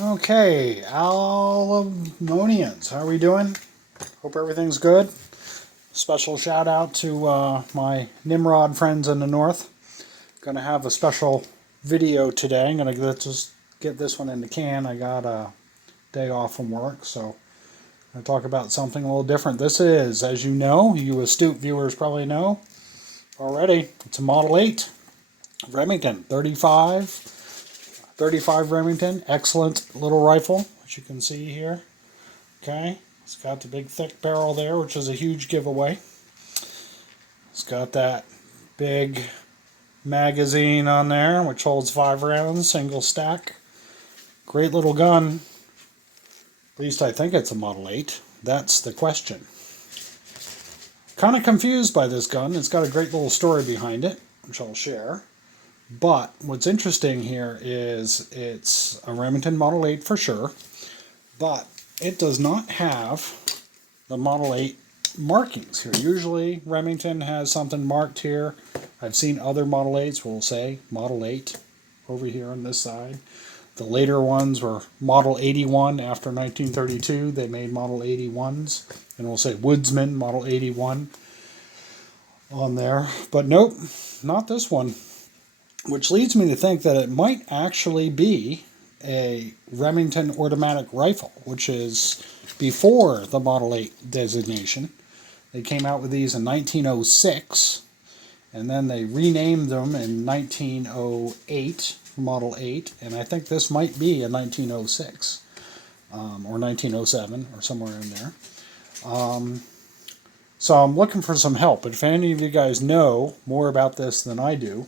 Okay, Alumonians, how are we doing? Hope everything's good. Special shout out to my Nimrod friends in the north. Going to have a special video today. I'm going to just get this one in the can. I got a day off from work, so I'm going to talk about something a little different. This is, as you know, you astute viewers probably know already, it's a Model 8 Remington 35 Remington. Excellent little rifle, as you can see here. Okay, it's got the big thick barrel there, which is a huge giveaway. It's got that big magazine on there, which holds 5 rounds, single stack. Great little gun. At least I think it's a Model 8. That's the question. Kind of confused by this gun. It's got a great little story behind it, which I'll share. But what's interesting here is it's a Remington Model 8 for sure, but it does not have the Model 8 markings here. Usually Remington has something marked here. I've seen other Model 8s will say Model 8 over here on this side. The later ones were Model 81 after 1932. They made Model 81s, and we'll say Woodsman Model 81 on there. But nope, not this one. Which leads me to think that it might actually be a Remington automatic rifle, which is before the Model 8 designation. They came out with these in 1906, and then they renamed them in 1908, Model 8, and I think this might be a 1906 or 1907 or somewhere in there. So I'm looking for some help, but if any of you guys know more about this than I do,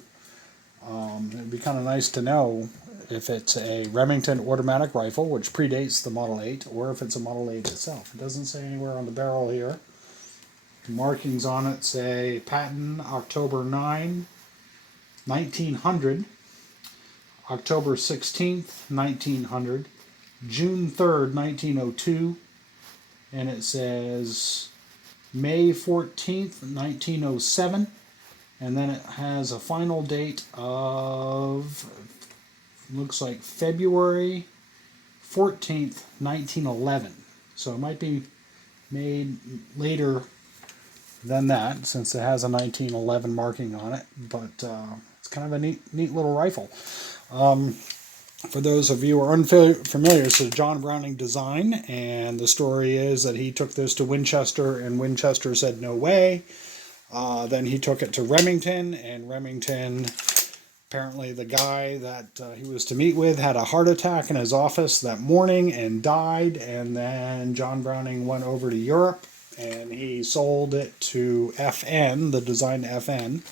it'd be kind of nice to know if it's a Remington automatic rifle, which predates the Model 8, or if it's a Model 8 itself. It doesn't say anywhere on the barrel here. The markings on it say patent October 9, 1900, October 16th, 1900, June 3rd, 1902, and it says May 14th, 1907. And then it has a final date of, looks like February 14th, 1911. So it might be made later than that, since it has a 1911 marking on it. But it's kind of a neat little rifle. For those of you who are unfamiliar, it's a John Browning design. And the story is that he took this to Winchester, and Winchester said no way. Then he took it to Remington, and Remington, apparently the guy that he was to meet with had a heart attack in his office that morning and died, and then John Browning went over to Europe, and he sold it to FN, the design to FN,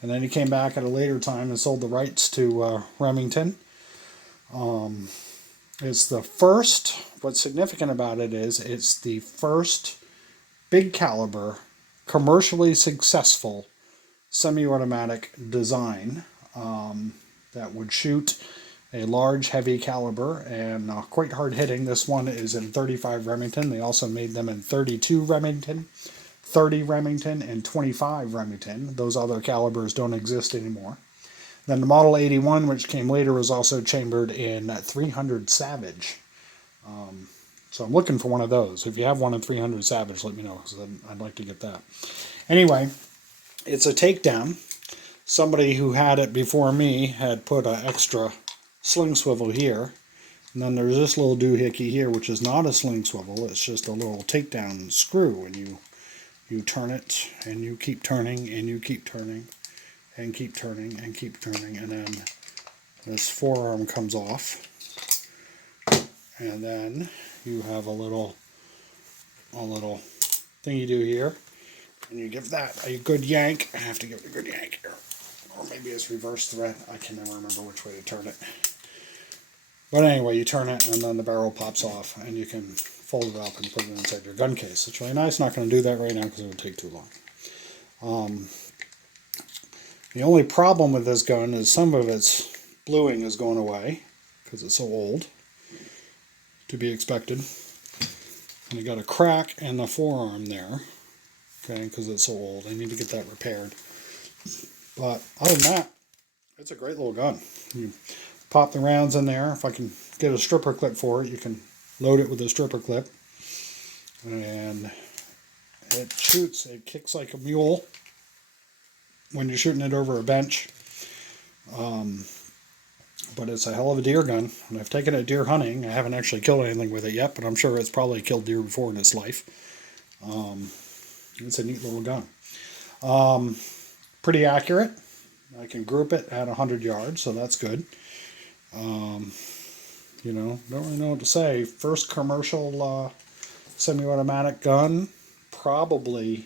and then he came back at a later time and sold the rights to Remington. It's the first, what's significant about it is it's the first big caliber commercially successful semi-automatic design that would shoot a large heavy caliber and quite hard hitting. This one is in 35 Remington. They also made them in 32 Remington, 30 Remington, and 25 Remington. Those other calibers don't exist anymore. Then the Model 81, which came later, was also chambered in 300 Savage. So I'm looking for one of those. If you have one in 300 Savage, let me know, because I'd like to get that. Anyway, it's a takedown. Somebody who had it before me had put an extra sling swivel here. And then there's this little doohickey here, which is not a sling swivel. It's just a little takedown screw. And you turn it, and you keep turning, and you keep turning, and keep turning, and keep turning. And then this forearm comes off. And then you have a little thing you do here, and you give that a good yank. I have to give it a good yank here, or maybe it's reverse thread. I can never remember which way to turn it. But anyway, you turn it, and then the barrel pops off, and you can fold it up and put it inside your gun case. It's really nice. Not going to do that right now because it would take too long. The only problem with this gun is some of its bluing is going away because it's so old, to be expected. And you got a crack in the forearm there, okay, because it's so old. I need to get that repaired. But other than that, it's a great little gun. You pop the rounds in there. If I can get a stripper clip for it. You can load it with a stripper clip. And it shoots, it kicks like a mule when you're shooting it over a bench. But it's a hell of a deer gun, and I've taken it deer hunting. I haven't actually killed anything with it yet, but I'm sure it's probably killed deer before in its life. It's a neat little gun. Pretty accurate. I can group it at 100 yards, so that's good. You know, don't really know what to say. First commercial semi-automatic gun, probably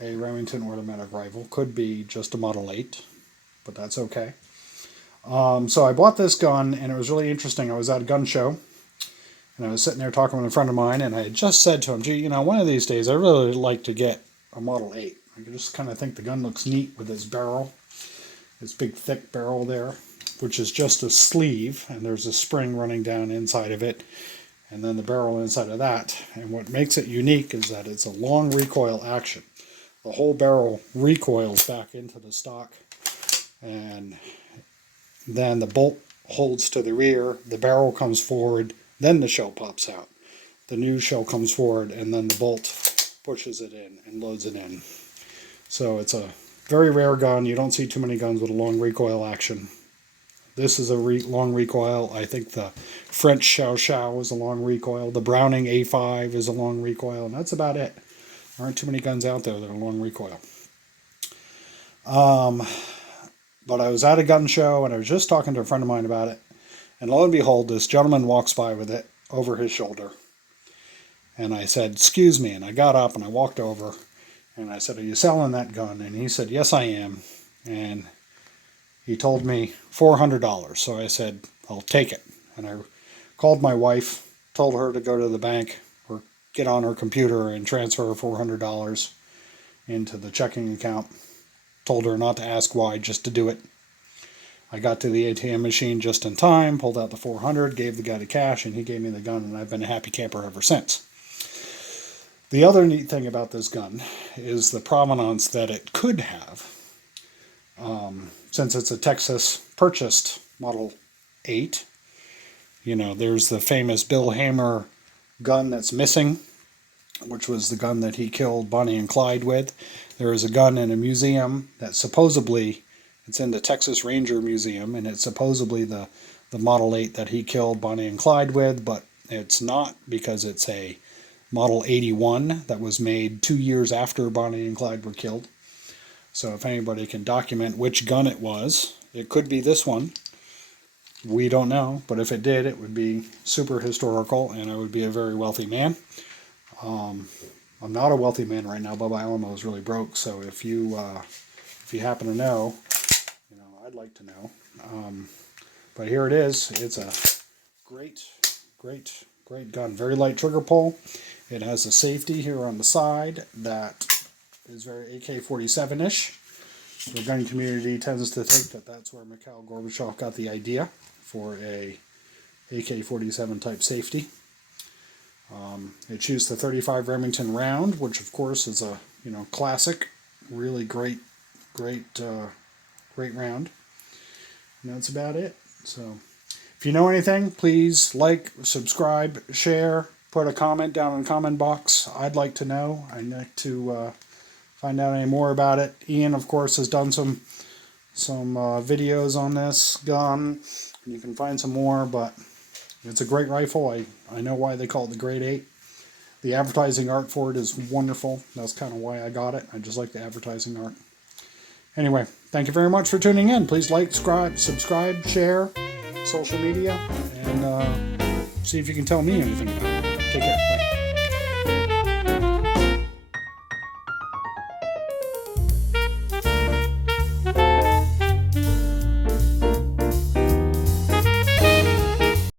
a Remington automatic rifle. Could be just a Model 8, but that's okay. So I bought this gun, and it was really interesting. I was at a gun show, and I was sitting there talking with a friend of mine, and I had just said to him, gee, you know, one of these days I really would like to get a Model 8. I just kind of think the gun looks neat with its barrel, its big thick barrel there, which is just a sleeve, and there's a spring running down inside of it, and then the barrel inside of that. And what makes it unique is that it's a long recoil action. The whole barrel recoils back into the stock, and then the bolt holds to the rear, the barrel comes forward, then the shell pops out. The new shell comes forward, and then the bolt pushes it in and loads it in. So it's a very rare gun. You don't see too many guns with a long recoil action. This is a long recoil. I think the French Chow Chow is a long recoil. The Browning A5 is a long recoil, and that's about it. There aren't too many guns out there that are long recoil. But I was at a gun show, and I was just talking to a friend of mine about it. And lo and behold, this gentleman walks by with it over his shoulder. And I said, excuse me. And I got up and I walked over. And I said, are you selling that gun? And he said, yes, I am. And he told me $400. So I said, I'll take it. And I called my wife, told her to go to the bank or get on her computer and transfer $400 into the checking account. Told her not to ask why, just to do it. I got to the ATM machine just in time, pulled out the $400, gave the guy the cash, and he gave me the gun, and I've been a happy camper ever since. The other neat thing about this gun is the provenance that it could have. Since it's a Texas purchased Model 8, you know, there's the famous Bill Hamer gun that's missing, which was the gun that he killed Bonnie and Clyde with. There is a gun in a museum that supposedly, it's in the Texas Ranger Museum, and it's supposedly the Model 8 that he killed Bonnie and Clyde with, but it's not, because it's a Model 81 that was made 2 years after Bonnie and Clyde were killed. So if anybody can document which gun it was, it could be this one. We don't know, but if it did, it would be super historical, and I would be a very wealthy man. I'm not a wealthy man right now. Bubba Alamo is really broke, so if you happen to know, you know, I'd like to know. But here it is. It's a great gun. Very light trigger pull. It has a safety here on the side that is very AK-47-ish. The gun community tends to think that that's where Mikhail Gorbachev got the idea for a AK-47 type safety. It shoots the .35 Remington round, which of course is a classic, really great round. And that's about it. So, if you know anything, please like, subscribe, share, put a comment down in the comment box. I'd like to know. I'd like to find out any more about it. Ian, of course, has done some videos on this gun. You can find some more, but it's a great rifle. I know why they call it the Grade 8. The advertising art for it is wonderful. That's kind of why I got it. I just like the advertising art. Anyway, thank you very much for tuning in. Please like, subscribe, share, social media, and see if you can tell me anything about it.